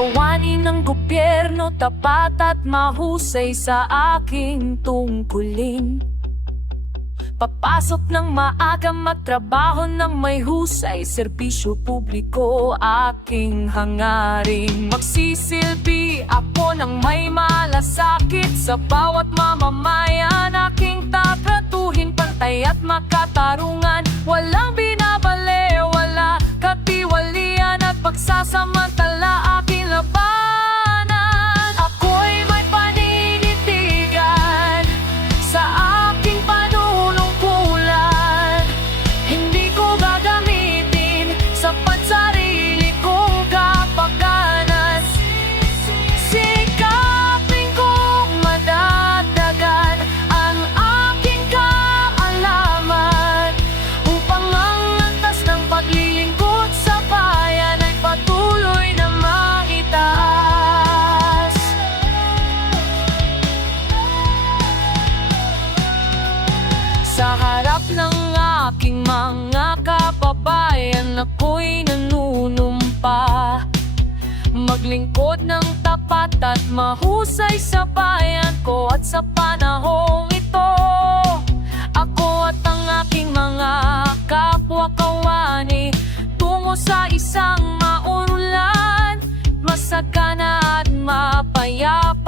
Gawain ng gobyerno, tapat at mahusay sa aking tungkulin. Papasok ng maaga, magtrabaho ng may husay, serbisyo publiko aking hangarin. Magsisilbi ako ng may malasakit, sa bawat mamamayan aking tatratuhin. Pantay at makatarungan, walang binabale, wala katiwalian at pagsasamantala aking labanan. Ako'y may paninitigan sa aking panunungkulan. Hindi ko gagamitin sa pansarili kong kapakanan. Sikapin kong madagdagan ang aking kaalaman, upang ang antas ng paglilingkod sa bayan ay patuloy na maitaas. Sa harap ng aking mga kababayan, ako'y nanunumpa maglingkod ng tapat at mahusay sa bayan ko at sa panahong ito. Ako at ang aking mga kapwa-kawani tungo sa isang maunlad, masagana at mapayapa